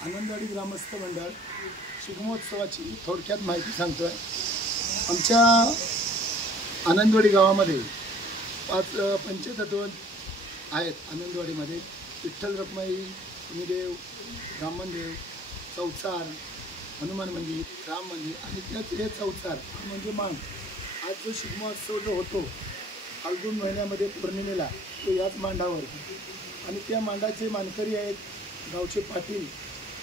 आनंदवाडी ग्रामस्थ मंडळ शिगमोत्सवाची थोडक्यात माहिती सांगतोय। आमच्या आनंदवाडी गावामध्ये 5 पंचतत्व आहेत। आनंदवाडीमध्ये विठ्ठल रखुमाई, शनिदेव, ब्राह्मणदेव, चौचार, हनुमान मंदिर, राम मंदिर आणि त्यात हे चौचार म्हणजे मान। आज जो शिगमोत्सव जो होतो फाल्गुन महिन्यामध्ये पौर्णिमेला तो याच मांडावर आणि त्या मांडाचे मानकरी आहेत गावचे पाटील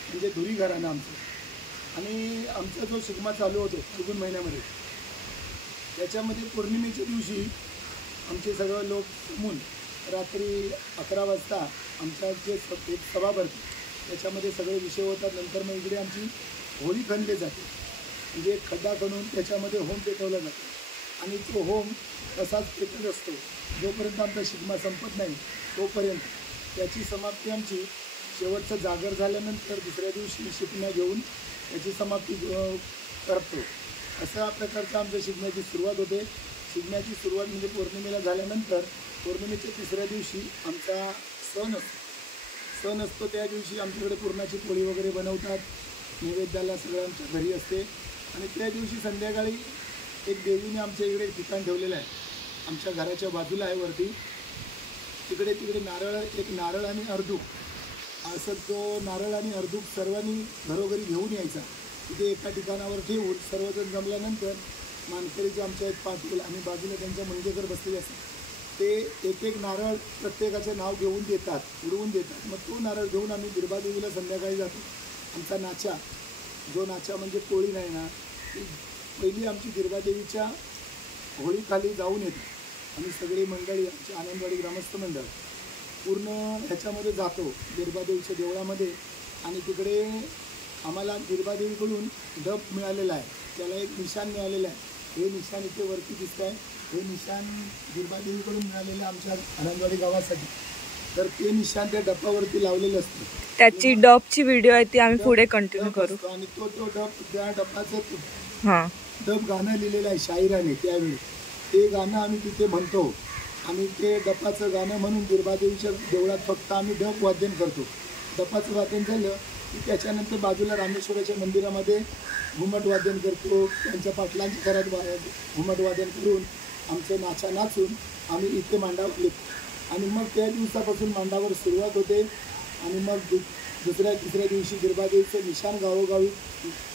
म्हणजे धुरी घराणं आमचं। आणि आमचा जो शिगमा चालू होतो फाल्गुन महिन्यामध्ये त्याच्यामध्ये पौर्णिमेच्या दिवशी आमचे सगळे लोक जमून रात्री 11 वाजता आमचा जे एक सभा भरते त्याच्यामध्ये सगळे विषय होतात। नंतर मग इकडे आमची होळी खणली जाते म्हणजे एक खड्डा खणून त्याच्यामध्ये होम पेटवला जातो आणि तो होम तसाच पेटत असतो जोपर्यंत आमचा शिगमा संपत नाही तोपर्यंत। त्याची समाप्ती आमची शेवटचं जागर झाल्यानंतर दुसऱ्या दिवशी शिगम्या घेऊन त्याची समाप्ती करतो। अशा प्रकारचं आमच्या शिगम्याची सुरुवात होते। शिगम्याची सुरुवात म्हणजे पौर्णिमेला झाल्यानंतर पौर्णिमेच्या तिसऱ्या दिवशी आमचा सण असतो। त्या दिवशी आमच्याकडे पुरणाची पोळी वगैरे बनवतात, नैवेद्याला सगळं आमच्या घरी असते। आणि त्या दिवशी संध्याकाळी एक देवीने आमच्या इकडे ठिकाण ठेवलेलं आहे, आमच्या घराच्या बाजूला आहे वरती, तिकडे एक नारळ आणि अर्धूक असं तो नारळ आणि अर्धूक सर्वांनी घरोघरी घेऊन यायचा। तिथे एका ठिकाणावर ठेवून सर्वजण जमल्यानंतर मानकरीचे आमच्या एक पाटील आणि बाजूला त्यांच्या मंगेकर बसलेले असतात, ते एक नारळ प्रत्येकाचं नाव घेऊन देतात, उडवून देतात। मग तो नारळ घेऊन आम्ही बिरबादेवीला संध्याकाळी जातो। आमचा नाचा जो नाचा म्हणजे कोळी नाही ना, पहिली आमची बिरबादेवीच्या होळीखाली जाऊन येते। आम्ही सगळी मंडळी आमची आनंदवाडी ग्रामस्थ मंडळ पूर्ण ह्याच्यामध्ये जातो बिरबादेवीच्या देवळामध्ये आणि तिकडे आम्हाला बिरबादेवीकडून डब मिळालेला आहे, त्याला एक निशाण मिळालेलं आहे। हे निशाण इथे वरती दिसत आहे, हे निशाण बिरबादेवीकडून मिळालेलं आमच्या आनंदवाडी गावासाठी। तर ते निशाण त्या डब्बावरती लावलेलं असतं, त्याची डबची व्हिडिओ आहे ती आम्ही पुढे कंटिन्यू करू। आणि तो डब त्या डब्बाचं डब गाणं लिहिलेलं आहे शाहिराने, त्यावेळी ते गाणं आम्ही तिथे म्हणतो आणि ते डब्बाचं गाणं म्हणून बिरबादेवीच्या देवळात फक्त आम्ही डब वादन करतो। डब्बाचं वादन झालं की त्याच्यानंतर बाजूला रामेश्वराच्या मंदिरामध्ये घुमट वादन करतो, त्यांच्या पाटलांच्या घरात घुमट वादन करून आमचं नाचा नाचून आम्ही इथे मांडावर येतो। आणि मग त्या दिवसापासून मांडावर सुरुवात होते आणि मग दुसऱ्या तिसऱ्या दिवशी बिरबादेवीचं निशाण गावोगावी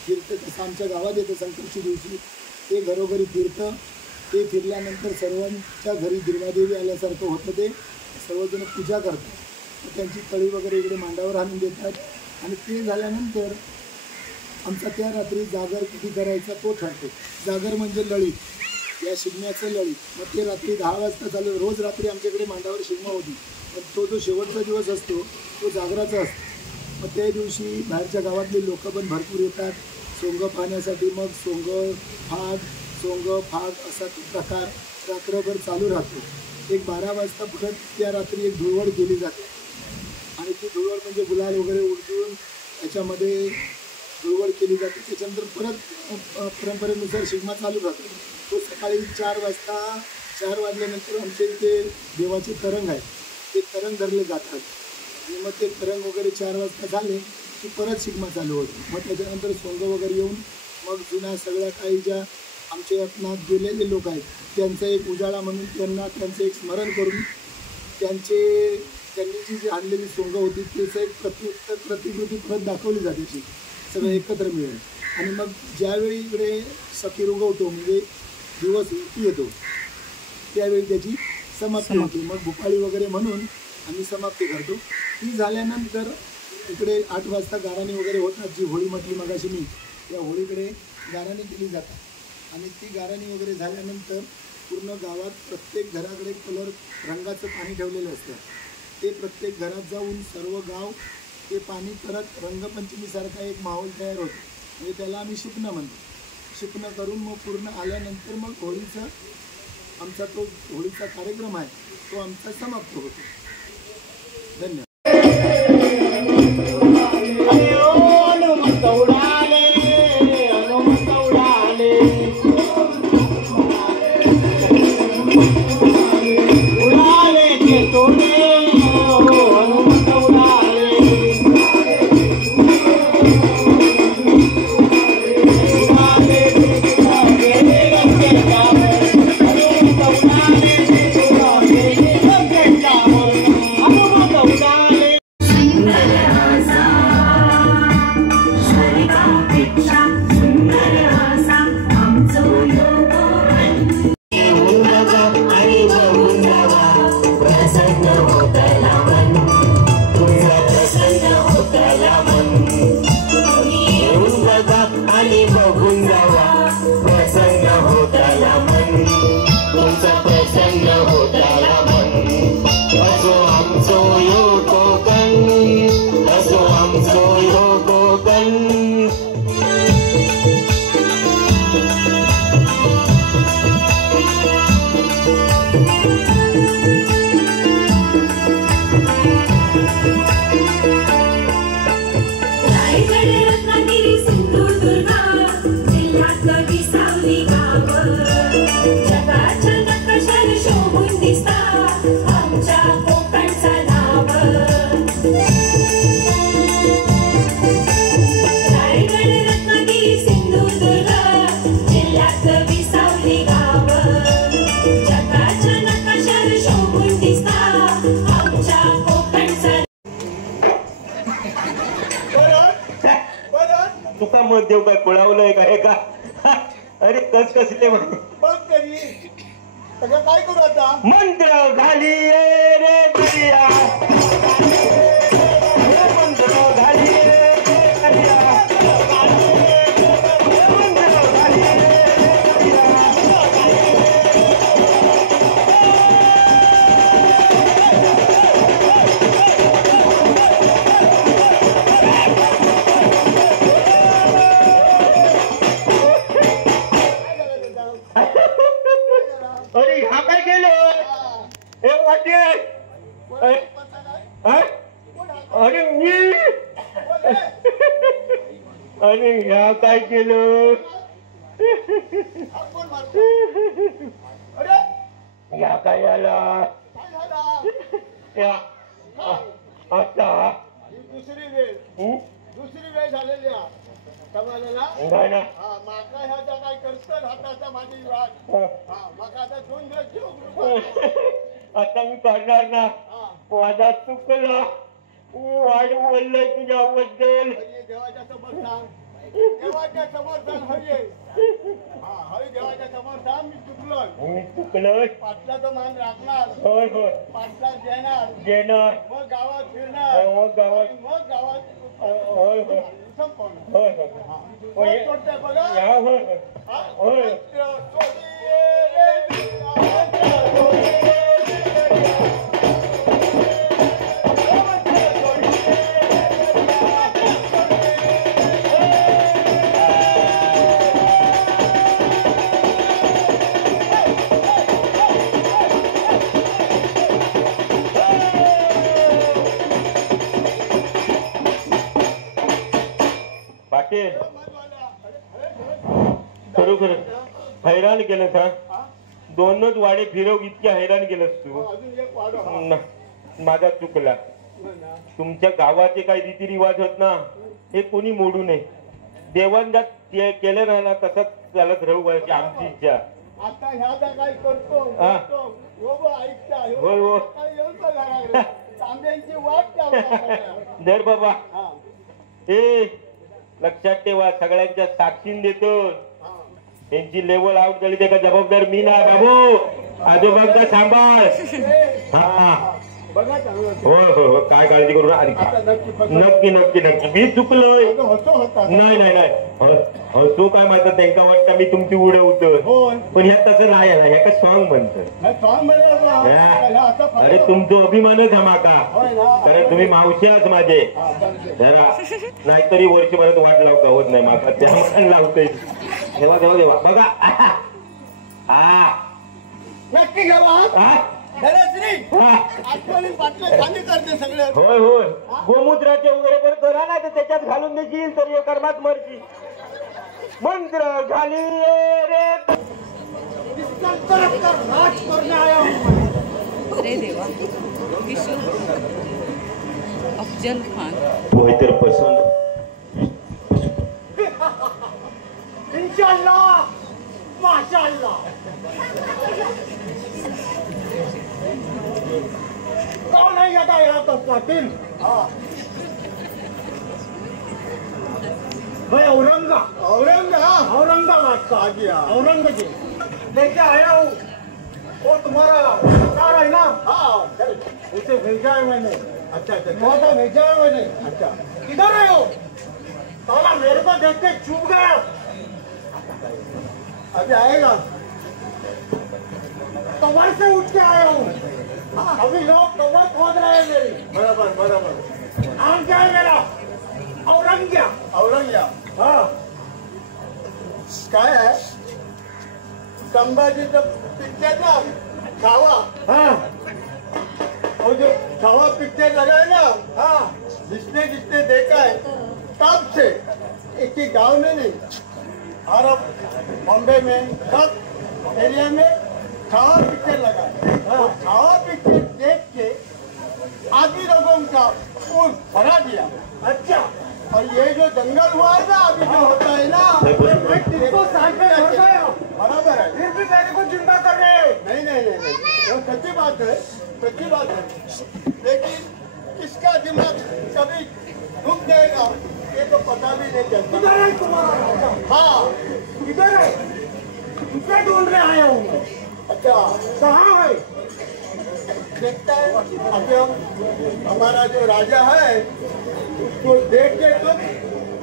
फिरतं। तसं आमच्या गावात येतं संकष्टी दिवशी ते घरोघरी फिरतं। ते फिरल्यानंतर सर्वांच्या घरी बिरबादेवी आल्यासारखं होतं, ते सर्वजण पूजा करतात, त्यांची तळी वगैरे इकडे मांडावर आणून देतात। आणि ते झाल्यानंतर आमचा त्या रात्री जागर किती करायचा तो ठरतो। जागर म्हणजे लळीत, या शिगम्याचं लळीत। मग ते रात्री 10 वाजता चालू, रोज रात्री आमच्याकडे मांडावर शिगमा होती, पण तो जो शेवटचा दिवस असतो तो जागराचा असतो। मग त्या दिवशी बाहेरच्या गावातले लोक पण भरपूर येतात सोंग पाहण्यासाठी। मग सोंग फाग असा तो प्रकार रात्रभर चालू राहतो। एक 12 वाजता परत त्या रात्री एक धुळवड केली जाते आणि ती धुळवड म्हणजे गुलाल वगैरे उडवून त्याच्यामध्ये धुळवड केली जाते। त्याच्यानंतर परत परंपरेनुसार शिगमा चालू राहतो। तो सकाळी 4 वाजल्यानंतर आमच्या इथे देवाचे तरंग आहेत, ते तरंग धरले जातात आणि मग ते तरंग वगैरे 4 वाजता झाले की परत शिगमा चालू होतो। मग त्याच्यानंतर सोंग वगैरे येऊन मग जुन्या सगळ्या काही ज्या आमच्या यातनात गेलेले लोक आहेत त्यांचा एक उजाळा म्हणून त्यांचं एक स्मरण करून त्यांनी जी आणलेली सोंग होती त्याचं एक प्रतिकृती परत दाखवली जाते ती सगळं एकत्र मिळून। आणि मग ज्यावेळी इकडे सखीर उगवतो म्हणजे दिवस येतो त्यावेळी त्याची समाप्ती होते। मग भुपाळी वगैरे म्हणून आम्ही समाप्ती करतो। ती झाल्यानंतर इकडे 8 वाजता गाराणी वगैरे होतात, जी होळी म्हटली मगाशी मी, त्या होळीकडे गाराणी केली जातात। आणि ती गाराणी वगैरे झाल्यानंतर पूर्ण गावात प्रत्येक घराकडे कलर रंगाचं पाणी ठेवलेलं असतं, ते प्रत्येक घरात जाऊन सर्व गाव ते पाणी करत रंगपंचमीसारखा एक माहोल तयार होतो, म्हणजे त्याला आम्ही शिपणं म्हणतो। शिपणं करून मग पूर्ण आल्यानंतर मग होळीचा आमचा तो होळीचा कार्यक्रम आहे तो आमचा समाप्त होतो। धन्यवाद। उड़ाले हमको कोकण तुका मत देऊ काय पळावलंय काय का अरे कस कसले बघ तरी सगळं काय करू आता मंत्र घाली रे दरिया मंत्र घाली रे दरिया मंत्र घाली अरे ह्या काय केलं हे वाटे अरे मी अरे ह्या काय केलं ह्या काय आला आता दुसरी वेळ झालेली काय ना माका ह्या काय करतात हाताचा माझी वाट माका आता 2 दिवस आता मी करणार ना माझा चुकला वाढ बोललंय तुझ्याबद्दल देवाच्या समोर सांग देवाच्या समोर सांग हरी हरी देवाच्या समोर सांग मी चुकलोय पाटलाचा मान राखणार होय होय पाटला देणार मग गावात फिरणार मग गावात होय होय होय होय बघा या होय होय पाटील खरोखर हैराण केलं का 2च वाडे फिरव इतक्या हैराण केलंस तू माझा चुकला तुमच्या गावाचे काही रीतिरिवाज होत ना हे कोणी मोडू नये देवांना केलं ना ना तसंच चालत राहू पाहिजे आमची इच्छा आता ह्या काय करतो ऐकता होय हो तांब्यांची वाट धर बाबा हे लक्षात ठेवा सगळ्यांच्या साक्षीन देतो त्यांची लेवल आउट झाली त्याचा जबाबदार मी ना बाबू आजोबांचा सांभाळ हा बघा होय होय काय काळजी करू नक्की नक्की नक्की मी चुकलोय नाही नाही नाही तू काय माहित त्यांना वाटतं मी तुमची उडवतो पण ह्या तसं नाही ना ह्या का सॉंग म्हणत अरे तुमचं अभिमानच हा माका कारण तुम्ही मावश्याच माझे जरा नाहीतरी वर्षभरात वाट लावता होत नाही माका त्या लावतोय तेव्हा तेव्हा देवा बघा हा नक्की घ्यावा होय होय गोमूत्राचे वगैरे पण करा ना तर त्याच्यात घालून देशील तर कर्मात मरची मंत्र घाली रे अरे देवा अफजल खान होय तर पसंत इंशाअल्लाह माशाअल्लाह कौन है ये यहाँ तो कातिल मैं औरंगाबाद का आ गया औरंगजेब लेके आया हूँ वो तुम्हारा सरकार है ना उसे भेजा है मैंने अच्छा अच्छा भेजा है मैंने अच्छा किधर है वो साला मेरे को देख के चुप गया अभी आएगा कमर से उठ के आया हूँ अभी लोग कमर खोद रहे हैं मेरी बराबर नाम क्या है मेरा औरंग्या हा काय आहे संभाजीचं पिक्चर ना खावा और जो खावा पिक्चर लगा है ना जिसने जिसने देखा है तब से एक ही गांव में नहीं और अब बॉम्बे में सब एरिया में खावा पिक्चर लगा है और खावा पिक्चर देख के आदि लोगों का वो भरा दिया। अच्छा और ये जो जंगल हुआ है ना अभी जो होता है ना बराबर है फिर भी मेरे को चिंता कर रहे हैं। नहीं वो सच्ची बात है लेकिन किसका दिमाग कभी रुक जाएगा ये तो पता भी नहीं चलता। इधर है तुम्हारा? हाँ इधर है, इसे ढूंढने आया हूँ मैं। अच्छा कहाँ है? देखता है अभी हम हमारा जो राजा है उसको देख के तो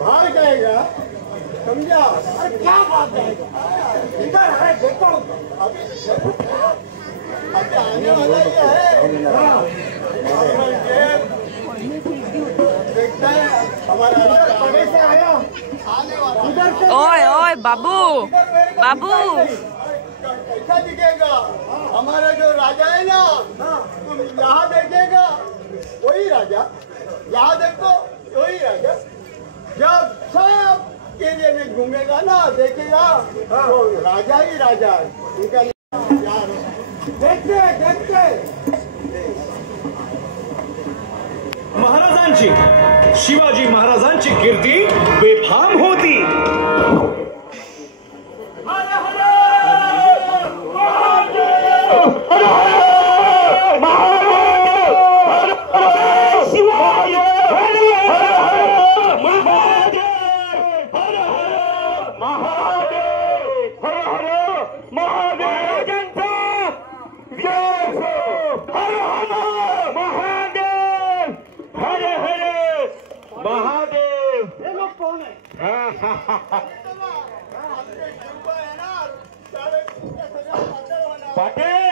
भाग जाएगा समझा। अरे क्या बात है इधर है देखो अभी आने वाला ही है। देखता है हमारा राजा से आया आने वाला इधर से। ओए ओए बाबू बाबू कैसा दिखेगा हमारा जो राजा है ना तुम यहाँ देखेगा वही राजा यहाँ देखो वही राजा जब सब एरिया में घूमेगा ना देखेगा तो राजा ही राजा उनका यार देखते महाराजांची शिवाजी महाराजांची कीर्ती बेफाम होती। पाटील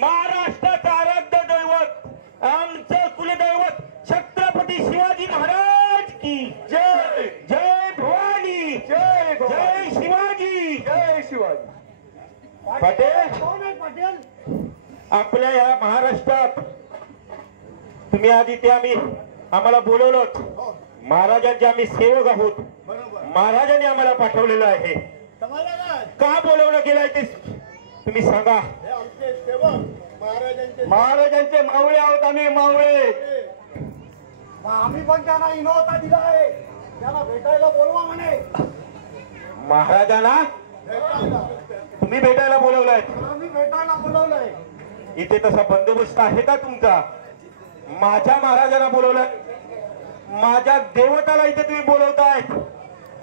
महाराष्ट्राचं आराध्य दैवत आमचं कुलदैवत छत्रपती शिवाजी महाराज की जय। जय भवानी जय शिवाजी जय शिवाजी। पाटील आपल्या या महाराष्ट्रात तुम्ही आधी ते आम्हाला बोलवलं महाराजांचे आम्ही सेवक आहोत महाराजांनी आम्हाला पाठवलेलं आहे का बोलवलं गेलाय ते तुम्ही सांगा। आमचे सेवक महाराजांचे मावळे आहोत आम्ही मावळे आम्ही पण त्यांना इनोता दिला आहे त्याला भेटायला बोलवा म्हणे। महाराजांना तुम्ही भेटायला बोलवलाय? आम्ही भेटायला बोलवलंय। इथे तसा बंदोबस्त आहे का तुमचा? माझ्या महाराजांना बोलवलाय माझ्या देवताला इथे तुम्ही बोलवताय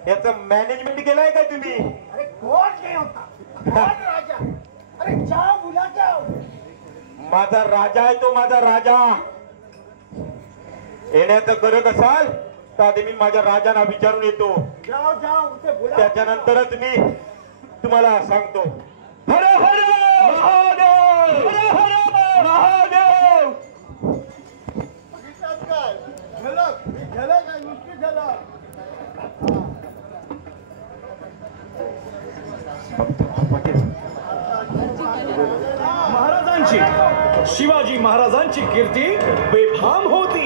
याचं मॅनेजमेंट केलंय का तुम्ही? अरे कोण नाही होता कोण राजा? अरे जाओ बुला जाओ। माझा राजा आहे तो माझा राजा येण्याचं करत असाल तर आधी मी माझ्या राजांना विचारून येतो जाओ जाओ उसे बुला त्याच्यानंतरच मी तुम्हाला सांगतो। हर हर महादेव हर हर महादेव। झलक आहे नुसती झलक। महाराजांची शिवाजी महाराजांची कीर्ती बेफाम होती।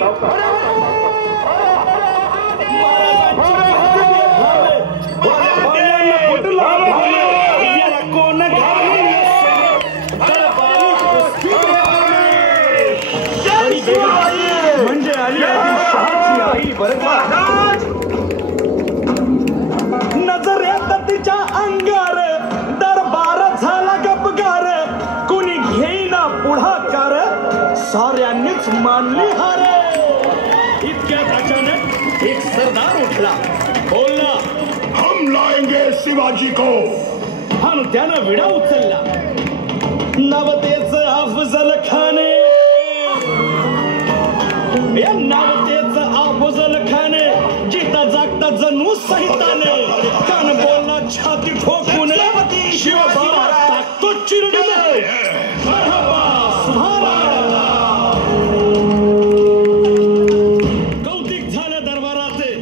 म्हणजे आली आदिलशहाची आई बरं नजरेत तिच्या अंगार दरबार झाला गपगार कुणी घेईना पुढाकार साऱ्यांनीच मानली हार। इतक्यात अचानक एक सरदार उठला बोलला हम लाएंगे शिवाजी को। आणि त्यानं विडा उचलला नवतेच अफजल खान या नवतेच अफजल खान जिता जागता जणू सहिताने कान बोलला छाती ठोकून शिवबाला टाकतो चिरडून कौतिक झालं दरबाराचे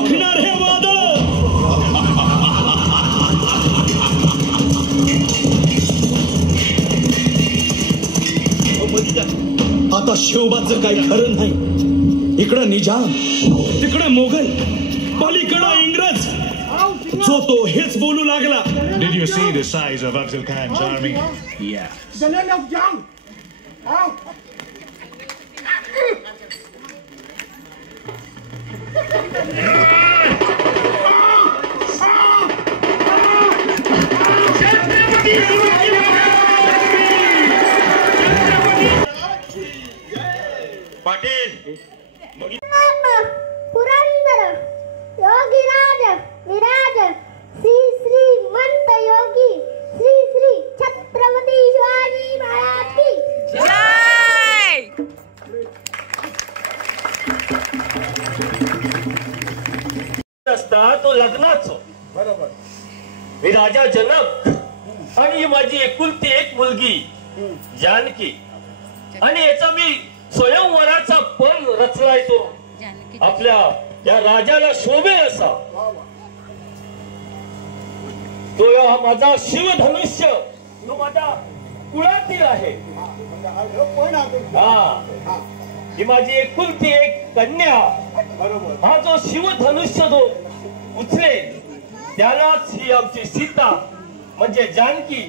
रोखणार हे वादळ. आता शिवबाचं काही खरं नाही. इकडं निजाम, तिकडं मोगल, पलीकडं इंग्रज. जो तो हेच बोलू लागला. Did you see the size of Afzal Khan's army? Yeah. The land of Jang. Patil Purandar Yogiraj Viraj Shri श्रीमंत योगी श्री श्री छत्रपती शिवाजी महाराज की जय. असता तो लग्नाचो. बरोबर. मी राजा जनक आणि ही माझी एकुलती एक मुलगी जानकी आणि याचा मी स्वयंवराचा पण रचलाय तो आपल्या या राजाला शोभे असा. तो हा माझा शिवधनुष्य तो माझ्या कुळातील आहे. हा ही माझी एकुलती एक कन्या. बरोबर. हा जो शिवधनुष्य जो उचलेल त्यालाच ही आमची सीता म्हणजे जानकी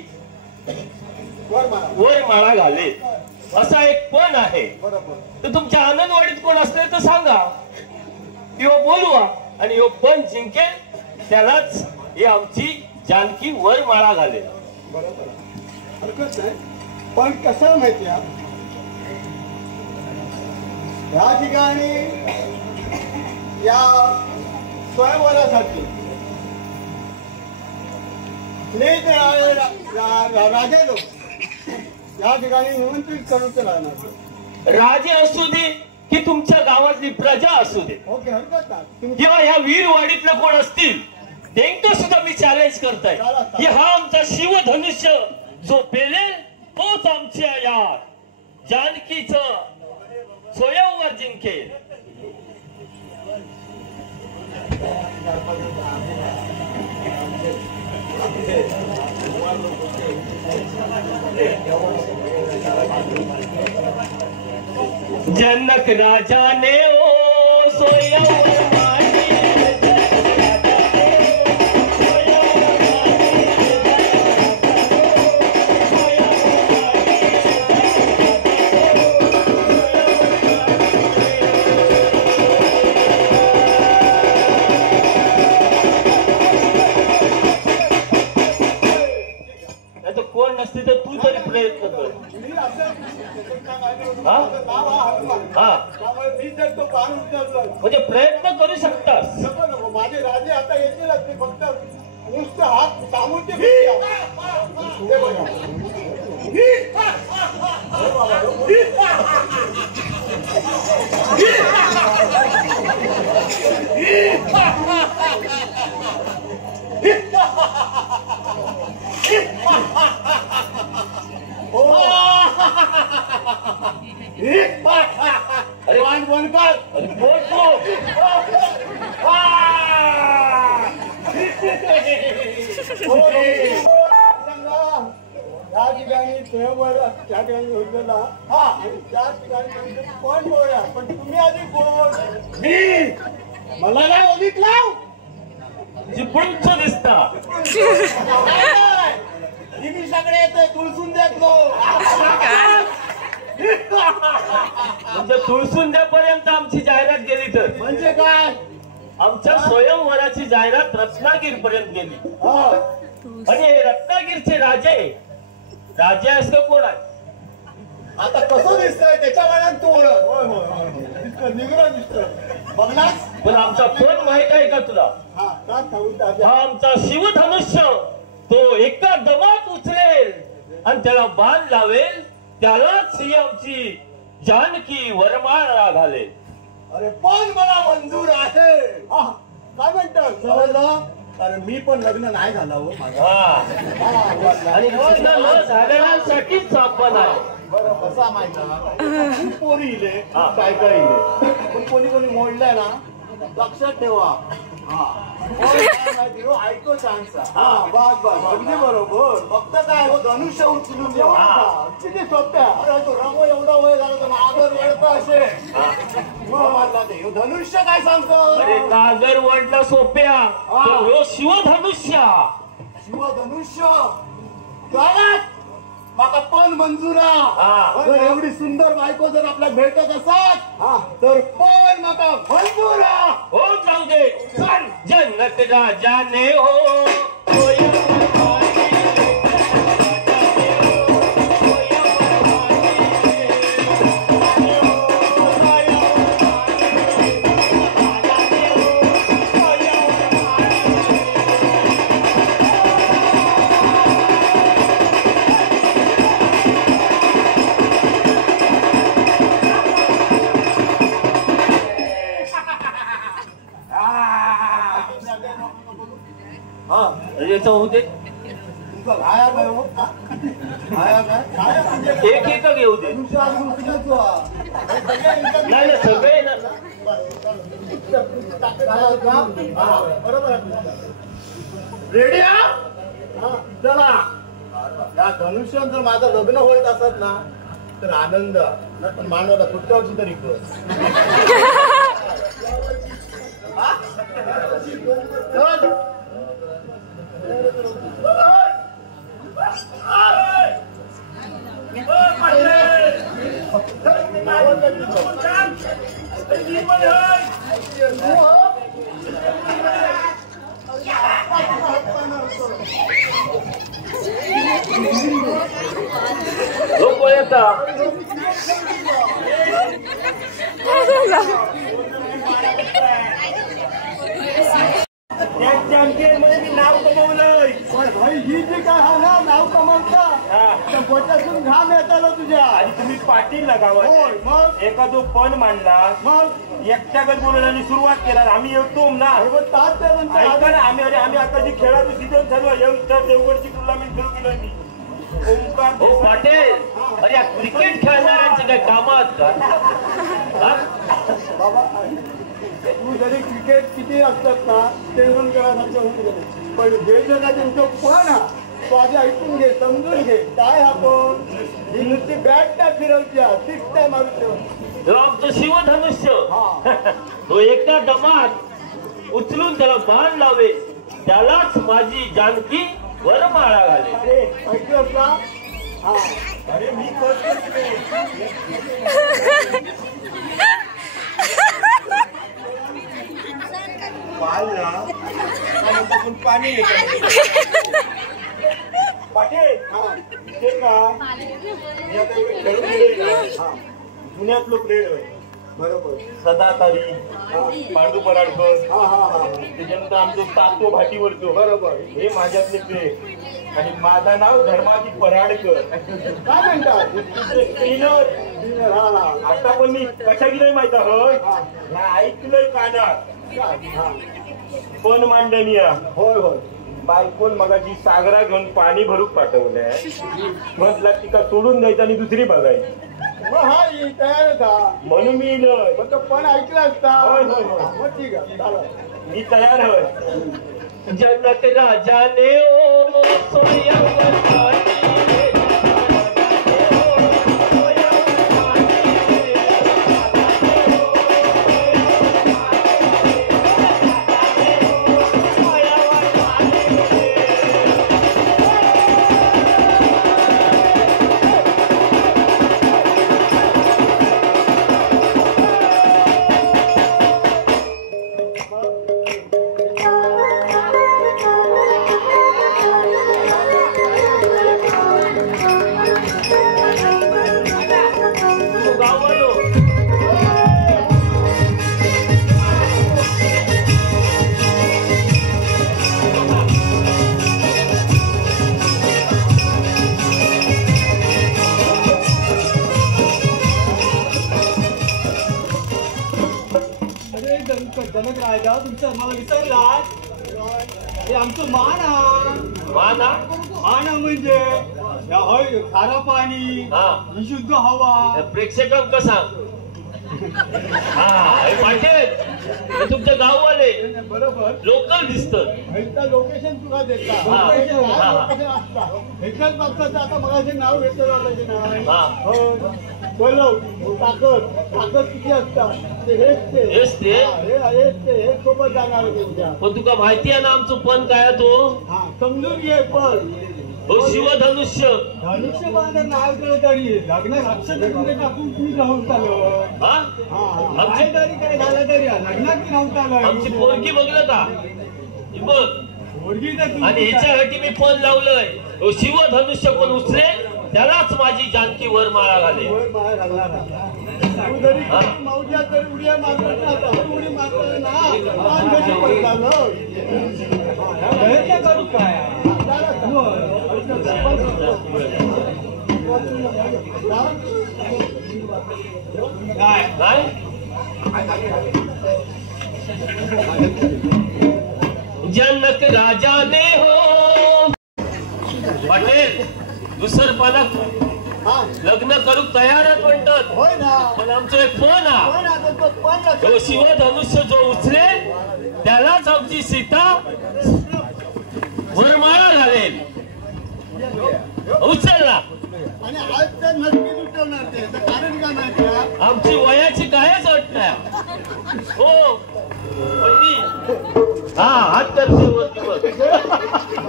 वर माळा घालेल असा एक पण आहे. तर तुमच्या आनंदवाडीत कोण असले तर सांगा किंवा बोलवा आणि यो पण जिंकेल त्यालाच ही आमची जानकी वर माळा घालेल. बरोबर. हरकत नाही. पण कसं माहिती आहे या ठिकाणी या स्वयंवरासाठी राजे लोक या ठिकाणी निमंत्रित करूच राहणार. राजे असू दे की तुमच्या गावातली प्रजा असू दे ओके. हरकत नाही. किंवा ह्या वीरवाडीतले कोण असतील त्यांना सुद्धा मी चॅलेंज करताय की हा आमचा शिवधनुष्य जो पेलेल तोच आमच्या या जानकीच स्वयंवर जिंकेल. जनक राजाने ओ स्वयंवर मांडी कोण नसते तर तू तरी प्रयत्न कर. म्हणजे प्रयत्न करू शकतास. माझे राजे आता येतीलच. ते फक्त नुसतं हात सांगून अरे वाण बंद कर. या ठिकाणी स्वयंवर त्या ठिकाणी होतला. हा आणि त्या ठिकाणी पण बोलूया. पण तुम्ही आधी बोल. मी मला नाही बघितलं जिपुंच दिसता. मी सगळे येतोय तुळसून देतो. म्हणजे तुळसुंद्यापर्यंत आमची जाहिरात गेली तर म्हणजे काय आमच्या स्वयंवराची जाहिरात रत्नागिरी पर्यंत गेली. आणि हे रत्नागिरीचे राजे असं कोण आहे आता कसं दिसतंय त्याच्या वेळात तू ओळख. निघणं दिसतोय बघलास. पण आमचा फोन माहित आहे का तुला. हा आमचा शिवधनुष्य तो एका दमात उचलेल आणि त्याला बाण लावेल त्यालाच ही आमची जानकी वरमाळा घालेल. अरे पण मला मंजूर आहे. काय म्हणतात समजलं. कारण मी पण लग्न नाही झालं हो माझं. आणि लग्न न झालेल्यांसाठीच आपण आहे. बरं कसा माहिती पोरी इले काय काय इले पण कोणी मोडलंय ना लक्षात ठेवा ऐको सांगता अगदी बरोबर फक्त काय हो धनुष्य उचलून किती सोप्या तो रंगो एवढा वय झाला तर आगर वळत असे धनुष्य काय सांगतो अरे कागर वडला सोप्या शिवधनुष्य माका पण मंजुरा जर एवढी सुंदर बायको जर आपल्याला भेटत असत तर पण माका मंजुरा हो जाऊ दे जन्नत राजाने हो होते एक एक घेऊ दे नाही सगळे रेडी चला या धनुष्यान जर माझं लग्न होत असत ना तर आनंद पण मानवाला पुढच्या वर्षी तरी लोक येतात नाव कमवलंय ही जी काय हा ना नाव कमावता पोटातून घाम येताना तुझ्या आणि तुम्ही पाटील लगावं मग एखादो पण मांडला मग एकट्यागत बोलायला सुरुवात केला आम्ही येतो ना ऐका ना आम्ही आता जी खेळाचं सीझन चालू आहे यंगस्टर देवगडची टुर्नामेंट सुरू केलं मी ओंकार हो पाटील अरे या क्रिकेट खेळणाऱ्यांचे काय कामात का बाबा तू जरी क्रिकेट किती असतात ना तेंडुलकरांचं होऊन गेले पण जे जगा त्यांचं पण हा तो आधी ऐकून घे समजून घे काय आपण ही नुसती बॅट टाय फिरवत्या सिक्स टाय मारतो आमचं शिवधनुष्य तो एका दमात उचलून त्याला बाण लावे त्यालाच माझी जानकी वरमाळा घाले अरे ऐकलंस ना हा अरे मी करतो पाणी पाटील ते का जुन्यातलो प्लेयर बरोबर सदातारी पांडू पराडकर त्याच्यानंतर आमचं तातो भाटीवरचो बरोबर हे माझ्यातले प्लेयर आणि माझं नाव धर्माजी पराडकर काय म्हणतात ट्रेनर आता पण मी कशा गेलोय माहिती होय ऐकलंय कानात पण मांडणीया होय होय बायकोन मगाची सागरा घेऊन पाणी भरून पाठवलंय म्हटलं तिका सोडून द्यायचं आणि दुसरी बघायची मग हा तयार होता म्हणून मी इलोय मग तो पण ऐकला असता होय होय होय मग ठीक आहे चालेल मी तयार होय जन्नत राजाने ओ सोया जनक राजा तुमचं मला विसरला हे आमचं मान म्हणजे खारं पाणी विशुद्ध हवा प्रेक्षकांक सांग पाटील हे तुमचे गाववाले बरोबर लोकल दिसतात. ह्याचं लोकेशन तुला देता हा. हा. लोकेशन असता ह्याच्याच बाबतीत आता मगाशी नाव घेतलं नाही हा. हो बोलव ताकद किती असतात ते हेच ते? हे सोबत जाणार आहे त्यांच्या. पण तुका माहिती आहे ना आमचं पण काय आहे तो? हा समजून घे पण हो शिवधनुष्य. धनुष्य बांधर नाव केलं तरी लग्नात अक्षर टाकून तुम्ही राहून चाललो. हा काय तरी काय झालं तरी लग्नात राहून चाललो. आमची पोरगी बघलं का? ही बघ. पोरगी तर आणि ह्याच्यासाठी मी पण लावलंय हो शिवधनुष्य कोण उचलेल त्यालाच माझी जानकी वरमाळा घाले. माया घालणार तू जरी मौजा तरी उड्या मारत ना तर उडी मारत ना मान कशी पडतात करू काय काय जनक राजाने हो पाटील दुसर पालक लग्न करू तयारच म्हणतात. होय ना पण आमचं एक पण पण तो शिवधनुष्य जो उचलेल त्यालाच आमची सीता वरमाळा घालेल. उचलला आणि आज तर नक्की लुटवणार ते कारण का नाही आमची वयाची कायच अट नाही. हो पहिली हा हात करते वरती बघ.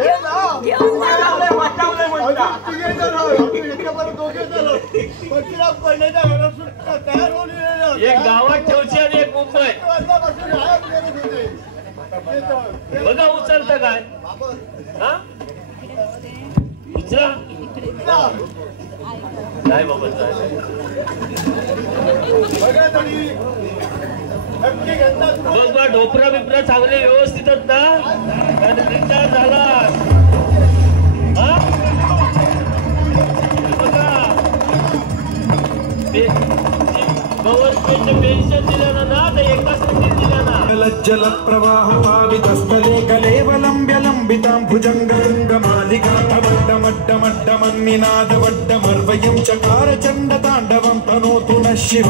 हे ना वाचावलंय पडण्याच्या घरात सुद्धा तयार होऊन एक गावात ठेवची आणि एक मुंबई. बघा उचलता काय हा उचला नाही बाबा बघा तरी नक्की घेतात. बघ बा ढोपरा बिपरा चांगले व्यवस्थितच ना कारण रिचार्ज झाला हा बघा गव्हर्नमेंटचे पेन्शन दिलं ना तर एकाच मिनिट दिलं ना. जल प्रवाह पावितस्थले कलेवलंब्य लंबितां भुजंगमालिका तमड्डमड्डमड्डमन्निनादवड्डमर्वयं चकार चण्ड ताण्डवं तनोतु नः शिव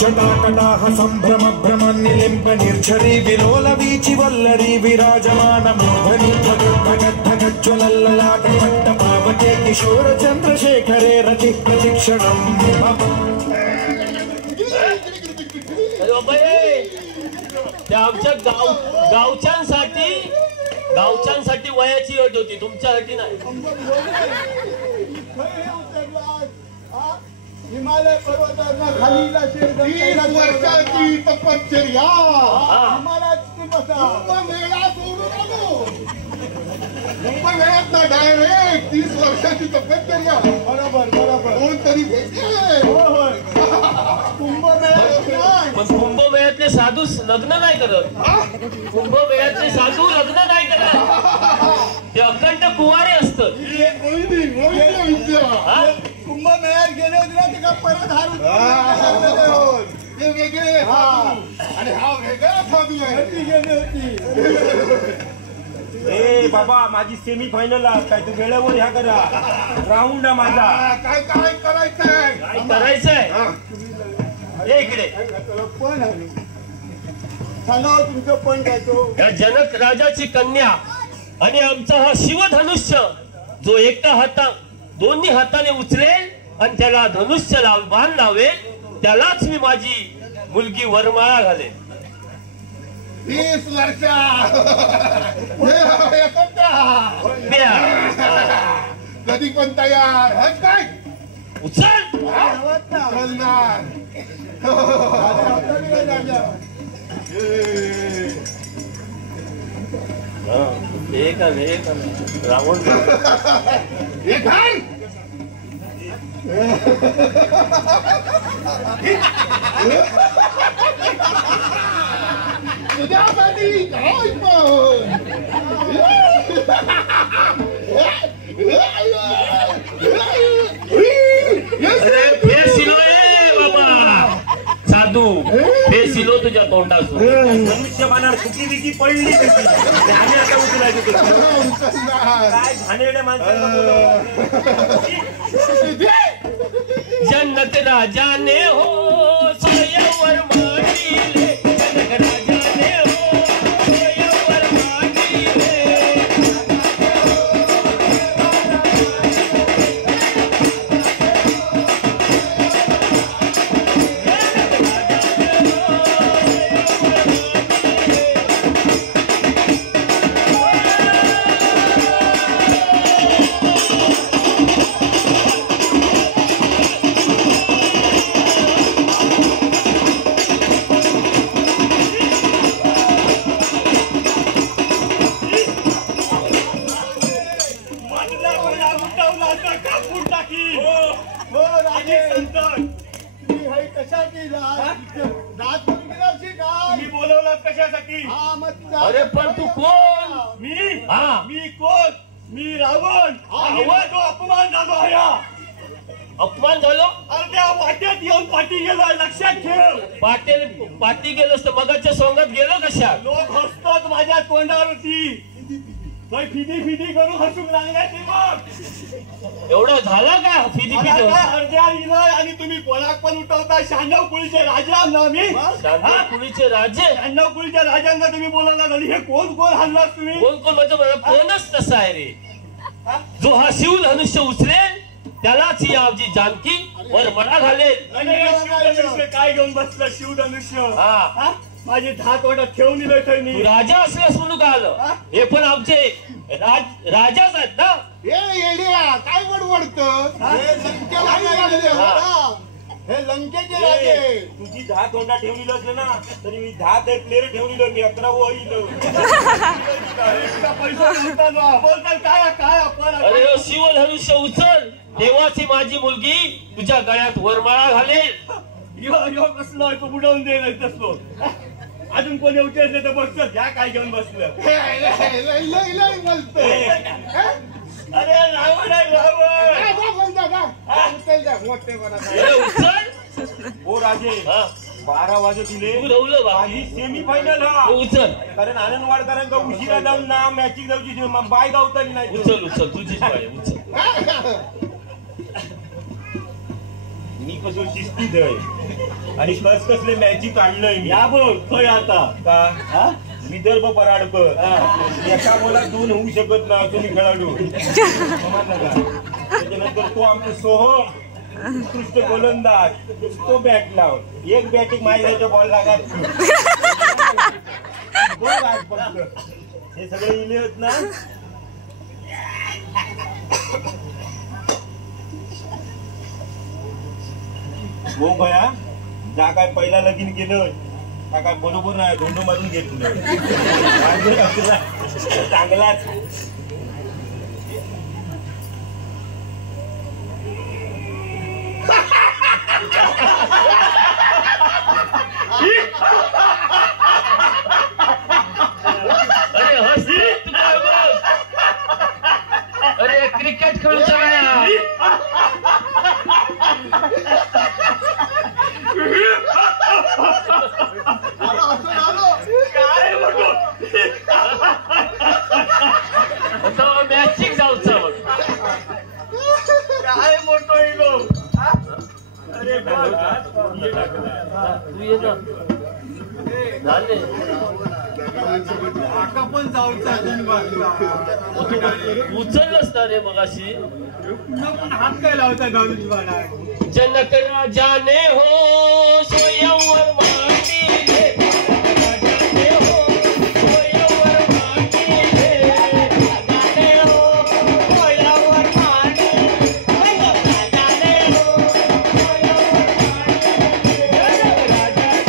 जटाकटाह संभ्रम भ्रमन्निलिम्प निर्झरी विलोल वीचि वल्लरी विराजमान मोहनी धगद्धगज्ज्वलल्ललाट पट्टपावके किशोर चंद्रशेखरे रति प्रशिक्षणम्. त्या आमच्या गावच्यांसाठी वयाची अट होती तुमच्यासाठी नाही. हिमालय पर्वतांना खाली 30 वर्षाची तपश्चर्या हिमालयाची बसा मेळा सोडून आलो. मेळ्यात ना डायरेक्ट 30 वर्षाची तपश्चर्या. बरोबर कोणतरी पण कुंभमेळ्यातले साधू लग्न नाही करत. कुंभमेळ्यातले साधू लग्न नाही करत ते अखंड कुवारे असतात. कुंभमेळ्यात गेले होते ना ते का परत ते वेगळे आणि हा वेगळा साधू गेली होती. ए बाबा माझी सेमी फायनल काय तू वेळेवर ह्या करा राऊंड माझा काय करायचंय काय करायचंय हे इकडे पण सांगा तुमचं पण काय तो या जनक राजाची कन्या आणि आमचा हा शिवधनुष्य जो दोन्ही हाताने उचलेल आणि त्याला धनुष्य बाण लावेल त्यालाच मी माझी मुलगी वरमाळा घालेल. 30 वर्ष कधी पण तयार काय उचल रावण तुझ्यासाठी काय साधू हे सिलो तुझ्या तोंडासून मनुष्य मानार चुकी बिकी पडली आणि आता उचलायचं काय घाणेरड्या माणसाला जनक राजाने हो स्वयंवर मांडिले, जनक राजाने हो स्वयंवर मांडिले. अरे पण तू कोण? मी कोण? मी रावण. तो अपमान झालो आया. अपमान झालो? अरे त्या वाट्यात येऊन पाठी गेलोय, लक्षात ठेव. पाठी गेलोस तर मगाच्या सोंगात गेलो कशा? लोक हसतात माझ्या तोंडावरती. फिदी करून हसून लागण्याची मग एवढं झालं का? फिदी अर्ध्या इलाय आणि तुम्ही कोणाक पण उठवता. शांडव कुळीचे राजा ना मी. कुळीचे राजे? शांडव कुळीच्या राजांना तुम्ही बोलायला झाली. हे कोण हल्लास तुम्ही? कोण म्हणजे कोणच तसा आहे रे. जो हा शिव धनुष्य उचलेल त्यालाच ही आमची जानकी वर मडा घालेल. काय घेऊन बसलं शिवधनुष्य? माझे 10 तोंडात ठेवून दिलं. राजा असल्यास म्हणून काय आलं? हे पण आमचे राजाच आहेत ना. काय वडवडत हे लंकेचे राजे. तुझी 10 तोंडा ठेवलेलं असलं ना तरी मी 10 प्लेअर ठेवलेलं. मी 11 बोलतात काय आपण. अरे शिव धनुष्य उचल, देवाची माझी मुलगी तुझ्या गळ्यात वरमाळा घालेल. यो कसलो तो बुडवून दे तसलो. अजून कोण येऊचे असले तर बसत घ्या. काय घेऊन बसलं? अरे रावण आहे हो राजे. 12 वाजे दिले. माझी सेमी फायनल उचल. कारण आनंदवाडकरांचा उशिरा जाऊन ना मॅचिंग जाऊची बाय गावताली नाही. उचल तुझीच पाय उचल. मी कसं शिस्तीत आहे आणि कसले मॅची काढलंय मी. या बोल खय आता का विदर्भ पराडकर एका बोला 2 होऊ शकत ना तुम्ही खेळाडू. त्याच्यानंतर तो आमचे सोहम उत्कृष्ट गोलंदाज. तो बॅट लावून एक बॅटिंग माझ्या बॉल लागत. हे सगळे इले होत ना. हो भया जा काय पहिला लगीन केलं त्या काय बरोबर नाही. धोंडो मारून घेतलं चांगलाच. अरे हसी अरे क्रिकेट खेळूचा मॅचिंग जाऊचा मग काय मोठो इलो. अरे तू ये ना झाले आका पण जाऊचा. उचललंच ना रे मगाशी. पण हात काय लावता गाडूच बाळा. जनक राजाने हो स्वयंवर मांडिले, राजाने हो स्वयंवर मांडिले, राजाने हो स्वयंवर मांडिले, राजाने हो स्वयंवर मांडिले, राजाने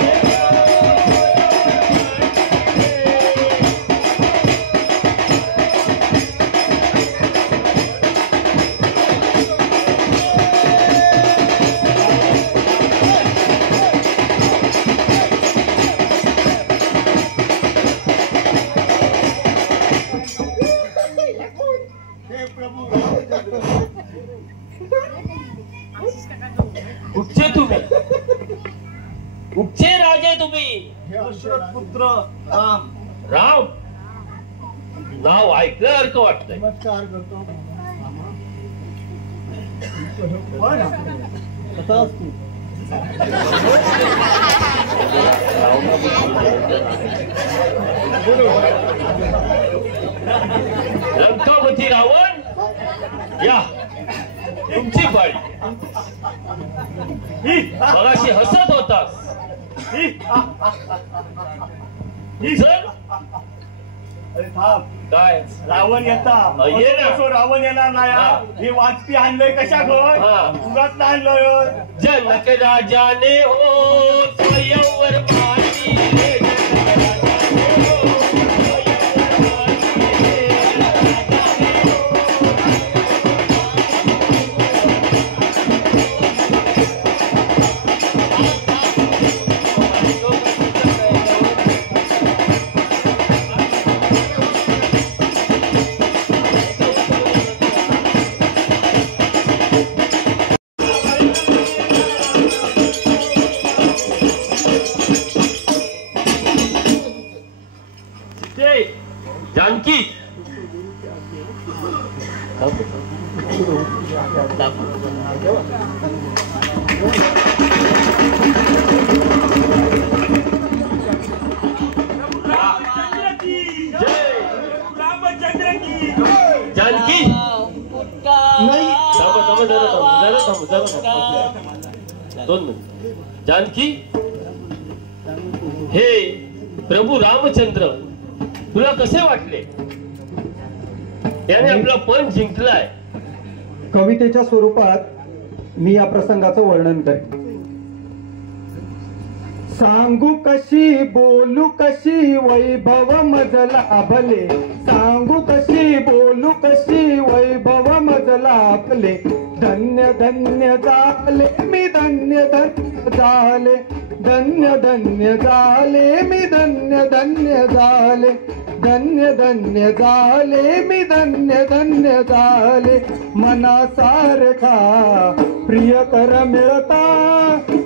कुठचे तुम्ही? कुठचे राजे तुम्ही? पुत्र राम नाव ऐकल्यासारखं वाटतंय. नमस्कार करतो. लंकापती रावण या तुमची पाळी. मगाशी हसत होतास चल. अरे थांब, काय रावण येता ये ना. असो रावण येणार नाही. हे वाजपी आणलंय कशा घर उगाच आणलंय. जनक राजाने हो स्वयंवर मारी रे. जानकी जानकी दोन मिनिट. जानकी हे प्रभू रामचंद्र तुला कसे वाटले? त्याने आपला पण जिंकलाय. कवितेच्या स्वरूपात मी या प्रसंगाचं वर्णन करेन. सांगू कशी बोलू कशी वैभव मजला भले. सांगू कशी बोलू कशी वैभव मजला भले. धन्य धन्य झाले मी धन्य धन्य झाले. धन्य धन्य झाले मी धन्य धन्य झाले. धन्य धन्य झाले मी धन्य धन्य झाले. मनासारखा प्रियकर मिळता.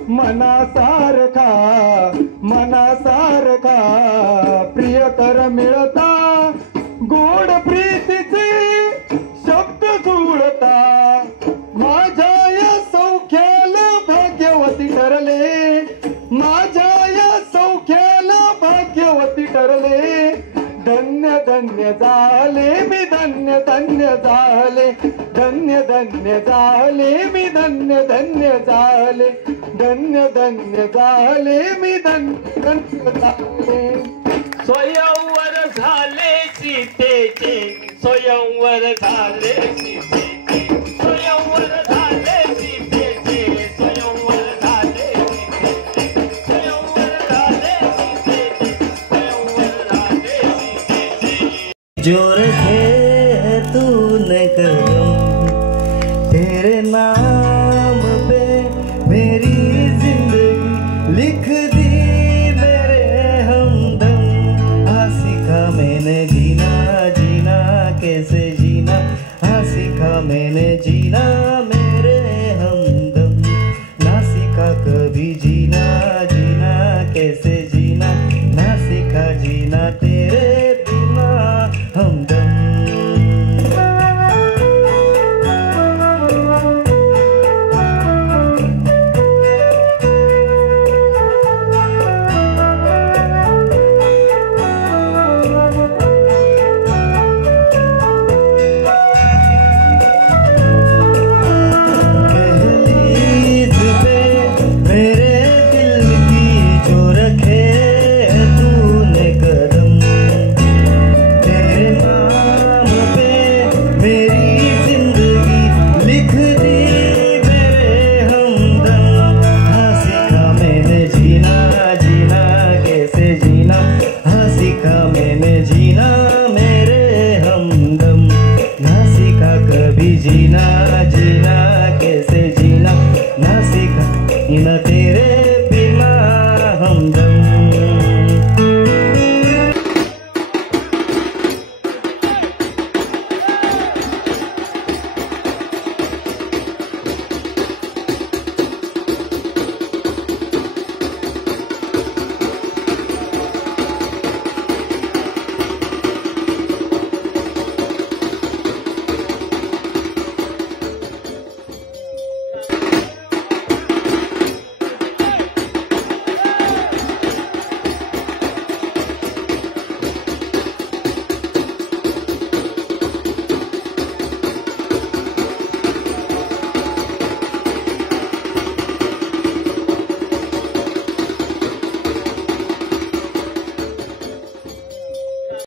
मनासारखा मनासारखा प्रियकर मिळता. गोड प्रीतीचे शब्द जुळता. माझ्या या सौख्याला भाग्यवती ठरले. माझ्या या सौख्याला भाग्यवती ठरले. धन्य धन्य झाले मी धन्य धन्य झाले. धन्य धन्य झाले मी धन्य धन्य झाले. धन्य धन्य झाले मी धन्य धन्य झाले. स्वयंवर झाले सीतेचे. स्वयंवर झाले सीतेचे. स्वयंवर झाले सीतेचे. स्वयंवर झाले सीतेचे. स्वयंवर झाले सीतेचे. स्वयंवर झाले सीतेचे. जो रखे है तूने करम तेरे नाम पे मेरी जिंदगी लिख दी मेरे हमदम. आ सीखा मैंने जीना जीना कैसे जीना. आ सीखा मैंने जीना मेरे हमदम. ना सीखा कभी जीना